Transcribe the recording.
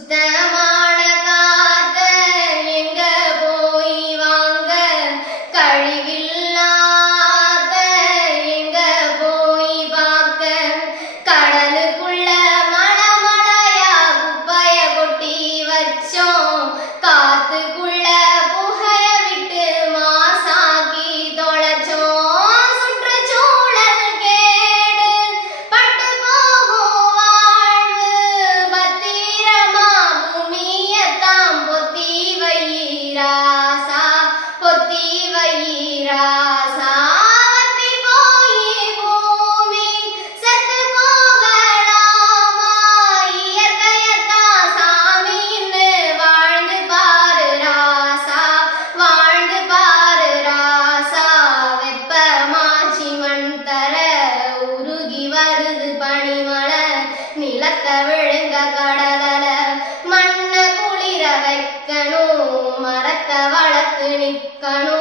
சுத்தமான காத்த எங்க போய் வாங்க கழிவில்லாத எங்க போய் பார்க்க கடலுக்குள்ள மழமழையா குப்பைய கொட்டி வச்சோம் காத்துக்குள்ள புகைய விட்டு மாசாக்கி தொலைச்சோம் சுற்றுச்சூழல் கேடு பட்டு போகும் வாழ்வு பத்திரமா பூமியத்தாம் பொத்தி வைராசா பொத்தி வைராசா வத்தி போய் பூமி செத்து போகலாமா இயற்கையத்தான் சாமின்னு வாழ்ந்து பாரு ராசா வாழ்ந்து பாரு ராசா வெப்பமாச்சி மண் தர உருகி வருது பனிமழை நிலத்தை விழுங்க கடலல மண்ணை குளிர வைக்கணும் மரத்தை வளர்த்து நிற்கணும்